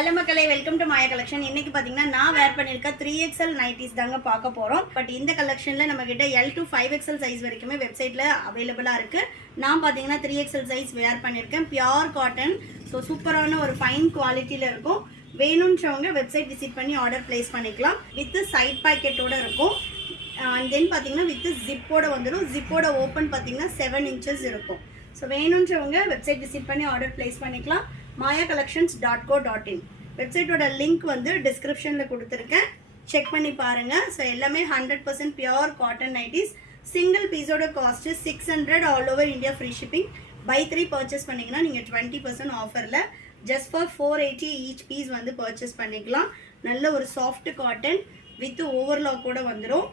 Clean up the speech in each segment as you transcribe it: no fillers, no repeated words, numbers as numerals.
Hello மக்களே, welcome to Maya collection. இன்னைக்கு பார்த்தீங்கன்னா நான் வேர் பண்ணியிருக்க 3XL நைட்டிஸ் தாங்க பார்க்க போகிறோம். பட் இந்த கலெக்ஷனில் நம்மக்கிட்ட L to 5XL சைஸ் வரைக்குமே வெப்சைட்டில் அவைலபிளாக இருக்குது. நான் பார்த்தீங்கன்னா 3XL சைஸ் வேர் பண்ணியிருக்கேன். Pure cotton. ஸோ சூப்பரான ஒரு ஃபைன் குவாலிட்டியில் இருக்கும். வேணுன்றவங்க வெப்சைட் விசிட் பண்ணி ஆர்டர் ப்ளேஸ் பண்ணிக்கலாம். வித் சைட் பாக்கெட்டோடு இருக்கும். அண்ட் தென் பார்த்தீங்கன்னா வித் ஜிப்போட வந்துடும். ஜிப்போட ஓப்பன் பார்த்தீங்கன்னா 7 inches இருக்கும். ஸோ வேணுன்றவங்க வெப்சைட் விசிட் பண்ணி ஆர்டர் ப்ளேஸ் பண்ணிக்கலாம். mayacollections.co.in வெப்சைட்டோட லிங்க் வந்து டிஸ்கிரிப்ஷனில் கொடுத்துருக்கேன். செக் பண்ணி பாருங்கள். ஸோ எல்லாமே 100% பியோர் காட்டன் நைட்டிஸ். சிங்கிள் பீஸோட cost 600 all over India free shipping. Buy 3 purchase பண்ணிங்கன்னா நீங்கள் 20% ஆஃபரில் ஜஸ்ட் ஃபார் 480 ஈச் பீஸ் வந்து பர்ச்சேஸ் பண்ணிக்கலாம். நல்ல ஒரு சாஃப்ட் காட்டன் வித் ஓவர்லாக் கூட வந்துடும்.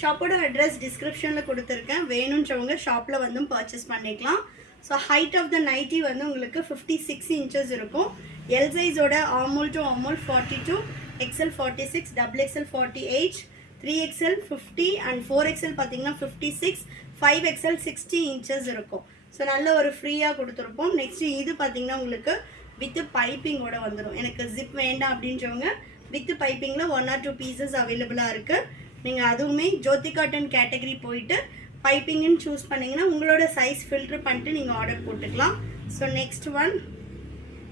ஷாப்போட அட்ரஸ் டிஸ்கிரிப்ஷனில் கொடுத்துருக்கேன். வேணுன்றவங்க ஷாப்பில் வந்து பர்ச்சேஸ் பண்ணிக்கலாம். So height of the nighty வந்து உங்களுக்கு 56 inches இருக்கும். எல் சைஸோட armhole to armhole 42, XL 46, XXL 48, 3XL 50 and 4XL பார்த்தீங்கன்னா 56, 5XL 60 inches இருக்கும். ஸோ நல்ல ஒரு ஃப்ரீயாக கொடுத்துருப்போம். நெக்ஸ்ட்டு இது பார்த்தீங்கன்னா உங்களுக்கு வித்து பைப்பிங்கோட வந்துடும். எனக்கு ஜிப் வேண்டாம் அப்படின்றவங்க வித்து பைப்பிங்கில் 1 or 2 பீசஸ் அவைலபிளாக இருக்குது. நீங்கள் அதுவுமே ஜோதி காட்டன் கேட்டகரி போயிட்டு பைப்பிங்னு சூஸ் பண்ணிங்கன்னா உங்களோட சைஸ் ஃபில்ட்ரு பண்ணிட்டு நீங்கள் ஆர்டர் போட்டுக்கலாம். ஸோ நெக்ஸ்ட் ஒன்,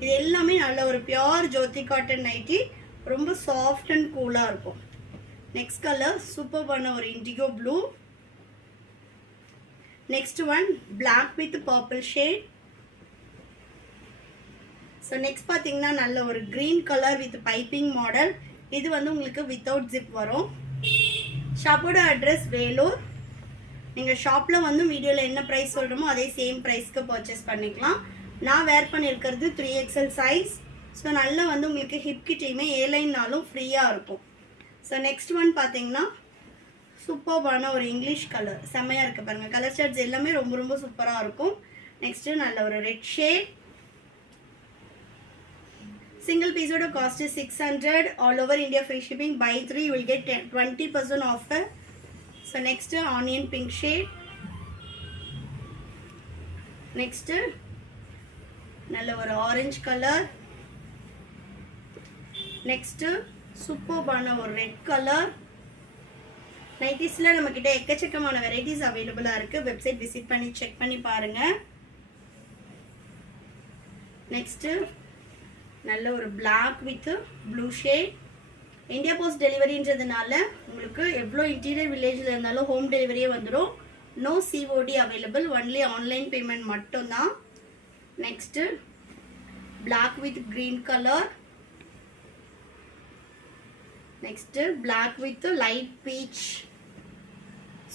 இது எல்லாமே நல்ல ஒரு பியோர் ஜோதி காட்டன் நைட்டி. ரொம்ப சாஃப்ட் அண்ட் கூலாக இருக்கும். நெக்ஸ்ட் கலர் சூப்பர்பான ஒரு indigo blue. Next one black with purple shade. So next பார்த்தீங்கன்னா நல்ல ஒரு green colour with piping model. இது வந்து உங்களுக்கு வித்தவுட் ஜிப் வரும். ஷாப்போட அட்ரஸ் வேலூர். நீங்கள் ஷாப்பில் வந்து வீடியோவில் என்ன ப்ரைஸ் சொல்கிறோமோ அதே சேம் ப்ரைஸ்க்கு பர்ச்சேஸ் பண்ணிக்கலாம். நான் வேர் பண்ணியிருக்கிறது 3XL சைஸ். ஸோ நல்லா வந்து உங்களுக்கு ஹிப் கிட்டேயுமே ஏலைன்னாலும் ஃப்ரீயாக இருக்கும். ஸோ நெக்ஸ்ட் ஒன் பார்த்தீங்கன்னா சூப்பர்பான ஒரு இங்கிலீஷ் கலர். செம்மையாக இருக்குது பாருங்கள். கலர் ஷர்ட்ஸ் எல்லாமே ரொம்ப ரொம்ப சூப்பராக இருக்கும். நெக்ஸ்ட்டு நல்ல ஒரு ரெட் ஷேட். சிங்கிள் பீஸோட cost 600 all over India free shipping. Buy 3 you will get 20% offer. So next onion pink shade. Next நல்ல ஒரு ஆரஞ்சு கலர். நெக்ஸ்ட் சூப்பர்பான ஒரு ரெட் கலர். நைட்டிஸில் நம்மக்கிட்ட எக்கச்சக்கமான வெரைட்டிஸ் அவைலபிளாக இருக்குது. வெப்சைட் விசிட் பண்ணி செக் பண்ணி பாருங்கள். நெக்ஸ்ட்டு நல்ல ஒரு black with blue shade. India post டெலிவரின்றதுனால உங்களுக்கு எவ்வளோ இன்டீரியர் வில்லேஜில் இருந்தாலும் ஹோம் டெலிவரியே வந்துடும். No COD available, only online payment மட்டும்தான். Next black with green colour. Next black with light peach.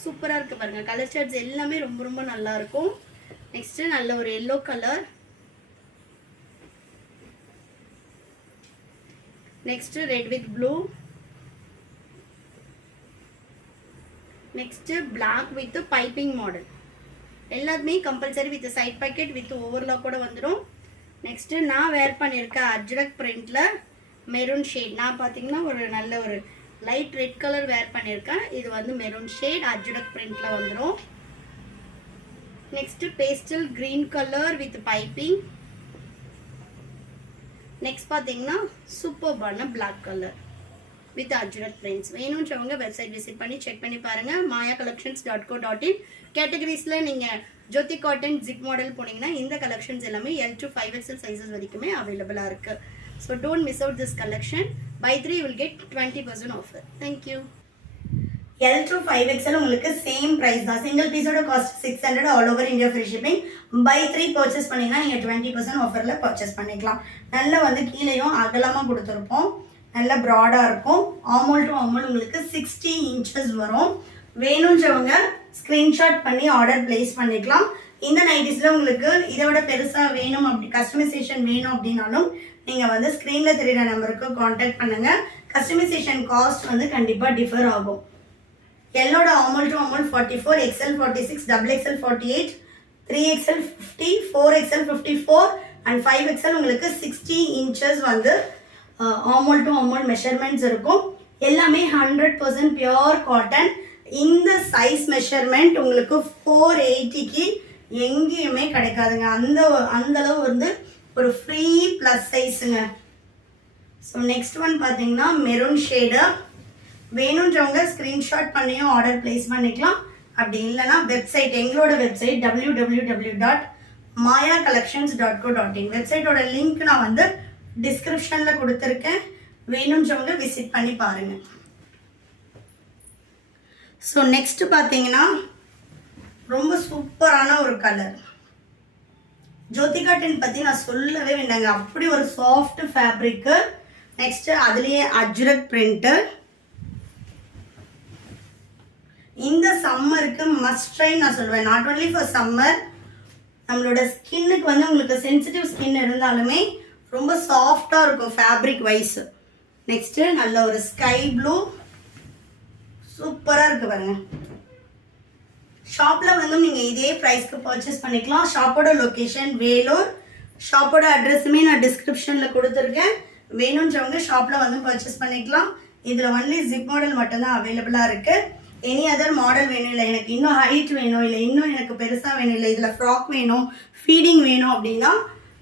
சூப்பராக இருக்குது பாருங்கள். கலர் ஷர்ட்ஸ் எல்லாமே ரொம்ப ரொம்ப நல்லாயிருக்கும். நெக்ஸ்ட்டு நல்ல ஒரு yellow colour. Next red with blue. Next black with piping model. எல்லாத்துமே compulsory with side pocket with overlock கூட வந்துடும். நெக்ஸ்ட்டு நான் வேர் பண்ணியிருக்க அஜ்ரக் பிரிண்டில் மெரூன் ஷேட். நான் பார்த்தீங்கன்னா ஒரு நல்ல ஒரு லைட் ரெட் கலர் வேர் பண்ணியிருக்கேன். இது வந்து மெரூன் ஷேட் அஜ்ரக் பிரிண்டில் வந்துடும். Next pastel green colour with piping. Next பார்த்தீங்கன்னா சூப்பர்பான black colour with Ajrak prints. வேணுன்றவங்க வெப்சைட் விசிட் பண்ணி செக் பண்ணி பாருங்கள். mayacollections.co.in கேட்டகரிஸில் நீங்கள் ஜோதி காட்டன் ஜிப் மாடல் போனீங்கன்னா இந்த கலெக்ஷன்ஸ் எல்லாமே L to 5XL சைஸஸ் வரைக்குமே அவைலபிளாக இருக்குது. So don't miss out this collection. Buy 3 will get 20% offer. Thank you. L to 5XL உங்களுக்கு சேம் ப்ரைஸ் தான். சிங்கிள் பீஸோட cost 600 all over India free shipping. Buy 3 purchase பண்ணிங்கன்னா நீங்கள் 20% ஆஃபரில் பர்ச்சேஸ் பண்ணிக்கலாம். நல்லா வந்து கீழேயும் அகலமாக கொடுத்துருப்போம். நல்ல ப்ராடாக இருக்கும். ஆர்மோல் டு ஆர்மோல் உங்களுக்கு 60 inches வரும். வேணுன்றவங்க ஸ்க்ரீன்ஷாட் பண்ணி ஆர்டர் பிளேஸ் பண்ணிக்கலாம். இந்த நைட்டிஸில் உங்களுக்கு இதை விட பெருசாக வேணும், அப்படி கஸ்டமைசேஷன் வேணும் அப்படின்னாலும் நீங்கள் வந்து ஸ்க்ரீனில் தெரியுற நம்பருக்கு காண்டாக்ட் பண்ணுங்கள். கஸ்டமைசேஷன் காஸ்ட் வந்து கண்டிப்பாக டிஃபர் ஆகும். எல்லோட armhole to armhole 44, XL 46, XXL 48, 3XL 50, 4XL 54 and 5XL உங்களுக்கு 60 inches வந்து ஆர்மோல் டு ஆர்மோல் மெஷர்மெண்ட்ஸ் இருக்கும். எல்லாமே 100% பியோர் காட்டன். இந்த சைஸ் மெஷர்மெண்ட் உங்களுக்கு 480க்கு எங்கேயுமே கிடைக்காதுங்க. அந்த அளவு வந்து ஒரு ஃப்ரீ ப்ளஸ் சைஸுங்க. ஸோ நெக்ஸ்ட் ஒன் பார்த்தீங்கன்னா மெரூன் ஷேடு. வேணுன்றவங்க ஸ்க்ரீன்ஷாட் பண்ணியும் ஆர்டர் ப்ளேஸ் பண்ணிக்கலாம். அப்படி இல்லைனா வெப்சைட், எங்களோட வெப்சைட் www.mayacollections.co.in வெப்சைட்டோட லிங்க் நான் வந்து டிஸ்கிரிப்ஷனில் கொடுத்துருக்கேன். வேணுன்றவங்க விசிட் பண்ணி பாருங்கள். ஸோ நெக்ஸ்ட் பார்த்தீங்கன்னா ரொம்ப சூப்பரான ஒரு கலர். ஜோதி காட்டன் பற்றி நான் சொல்லவே வேண்டாங்க, அப்படி ஒரு சாஃப்ட் ஃபேப்ரிக்கு. நெக்ஸ்ட்டு அதுலேயே அஜ்ரக் பிரிண்ட்டு. இந்த சம்மருக்கு மஸ்ட் ட்ரை நான் சொல்வேன். நாட் ஓன்லி ஃபார் சம்மர், நம்மளோட ஸ்கின்னுக்கு வந்து உங்களுக்கு சென்சிட்டிவ் ஸ்கின் இருந்தாலுமே ரொம்ப சாஃப்டாக இருக்கும் ஃபேப்ரிக் வைஸ். நெக்ஸ்ட்டு நல்ல ஒரு ஸ்கை ப்ளூ, சூப்பராக இருக்குது பாருங்க. ஷாப்பில் வந்து நீங்கள் இதே ப்ரைஸ்க்கு பர்ச்சேஸ் பண்ணிக்கலாம். ஷாப்போட லொக்கேஷன் வேலூர். ஷாப்போட அட்ரஸுமே நான் டிஸ்கிரிப்ஷனில் கொடுத்துருக்கேன். வேணுன்றவங்க ஷாப்பில் வந்து பர்ச்சேஸ் பண்ணிக்கலாம். இதில் ஒன்லி ஜிப் மாடல் மட்டும்தான் அவைலபிளாக இருக்குது. எனி அதர் மாடல் வேணும், இல்லை எனக்கு இன்னும் ஹைட் வேணும், இல்லை இன்னும் எனக்கு பெருசாக வேணும், இல்லை இதில் ஃப்ராக் வேணும், ஃபீடிங் வேணும் அப்படின்னா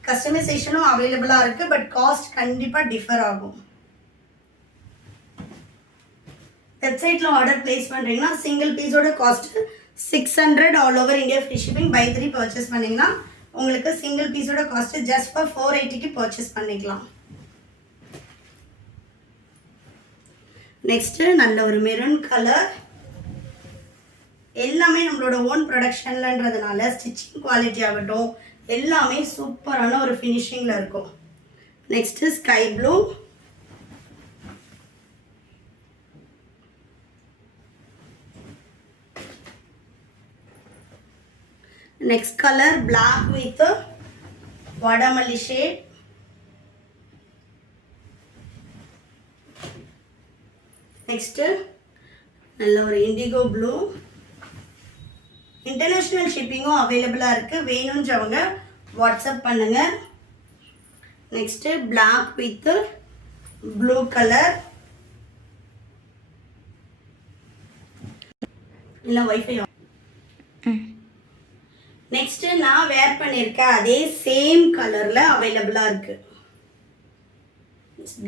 கஸ்டமைசேஷனும் அவைலபிளாக இருக்குது. பட் காஸ்ட் கண்டிப்பாக டிஃபர் ஆகும். வெப்சைட்டில் ஆர்டர் ப்ளேஸ் பண்ணுறீங்கன்னா சிங்கிள் பீஸோட cost 600 all over India free shipping. Buy 3 purchase பண்ணிங்கன்னா உங்களுக்கு சிங்கிள் பீஸோட காஸ்ட் ஜஸ்ட் ஃபார் 480க்கு பர்ச்சேஸ் பண்ணிக்கலாம். நெக்ஸ்ட்டு நல்ல ஒரு மெரூன் கலர். எல்லாமே நம்மளோட ஓன் ப்ரொடக்ஷன்லன்றதுனால ஸ்டிச்சிங் குவாலிட்டி ஆகட்டும் எல்லாமே சூப்பரான ஒரு ஃபினிஷிங்கில் இருக்கும். Next sky blue. Next colour black with வாடாமல்லி ஷேட். நெக்ஸ்ட்டு நல்ல ஒரு இண்டிகோ ப்ளூ. இன்டர்நேஷ்னல் ஷிப்பிங்கும் அவைலபிளாக இருக்குது. வேணுன்றவங்க வாட்ஸ்அப் பண்ணுங்கள். Next black with blue colour. இல்லை வைஃபை. நெக்ஸ்ட்டு நான் வேர் பண்ணியிருக்கேன் அதே சேம் கலரில் அவைலபிளாக இருக்குது.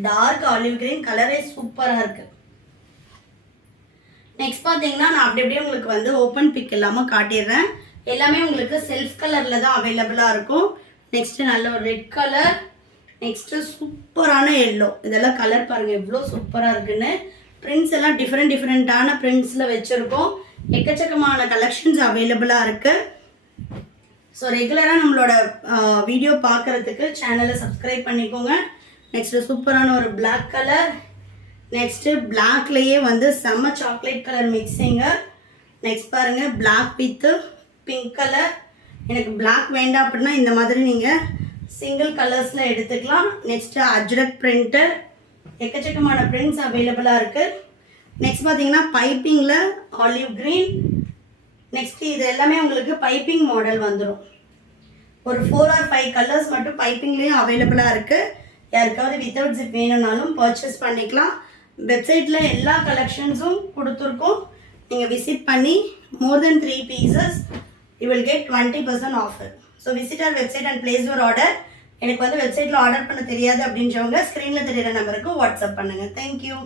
டார்க் ஆலிவ் கிரீன் கலரே சூப்பராக இருக்குது. நெக்ஸ்ட் பார்த்தீங்கன்னா நான் அப்படி அப்படியே உங்களுக்கு வந்து ஓப்பன் பிக் இல்லாமல் காட்டிடுறேன். எல்லாமே உங்களுக்கு செல்ஃப் கலரில் தான் அவைலபிளாக இருக்கும். நெக்ஸ்ட்டு நல்ல ஒரு ரெட் கலர். நெக்ஸ்ட்டு சூப்பரான எல்லோ. இதெல்லாம் கலர் பாருங்கள் எவ்வளோ சூப்பராக இருக்குன்னு. பிரிண்ட்ஸ் எல்லாம் டிஃப்ரெண்ட்டான பிரிண்ட்ஸில் வச்சுருக்கோம். எக்கச்சக்கமான கலெக்ஷன்ஸ் அவைலபிளாக இருக்குது. ஸோ ரெகுலராக நம்மளோட வீடியோ பார்க்குறதுக்கு சேனலை சப்ஸ்கிரைப் பண்ணிக்கோங்க. நெக்ஸ்ட்டு சூப்பரான ஒரு பிளாக் கலர். நெக்ஸ்ட்டு பிளாக்லேயே வந்து செம்ம சாக்லேட் கலர் மிக்ஸிங்கு. நெக்ஸ்ட் பாருங்கள் பிளாக் வித்து பிங்க் கலர். எனக்கு பிளாக் வேண்டாம் அப்படின்னா இந்த மாதிரி நீங்கள் சிங்கிள் கலர்ஸில் எடுத்துக்கலாம். Next Ajrakh print. எக்கச்சக்கமான பிரிண்ட்ஸ் அவைலபிளாக இருக்குது. நெக்ஸ்ட் பார்த்தீங்கன்னா பைப்பிங்கில் ஆலிவ் க்ரீன். நெக்ஸ்ட்டு இது எல்லாமே உங்களுக்கு பைப்பிங் மாடல் வந்துடும். ஒரு 4 or 5 கலர்ஸ் மட்டும் பைப்பிங்லேயும் அவைலபிளாக இருக்குது. யாருக்காவது வித்தவுட் ஜிப் வேணும்னாலும் பர்ச்சேஸ் பண்ணிக்கலாம். வெப்சைட்டில் எல்லா கலெக்ஷன்ஸும் கொடுத்துருக்கோம். நீங்கள் விசிட் பண்ணி more than 3 pieces you will get 20% offer. So visit our website and place your order. எனக்கு வந்து வெப்சைட்டில் ஆர்டர் பண்ண தெரியாது அப்படின்றவங்க ஸ்க்ரீனில் தெரியிற நம்பருக்கு வாட்ஸ்அப் பண்ணுங்கள். தேங்க்யூ.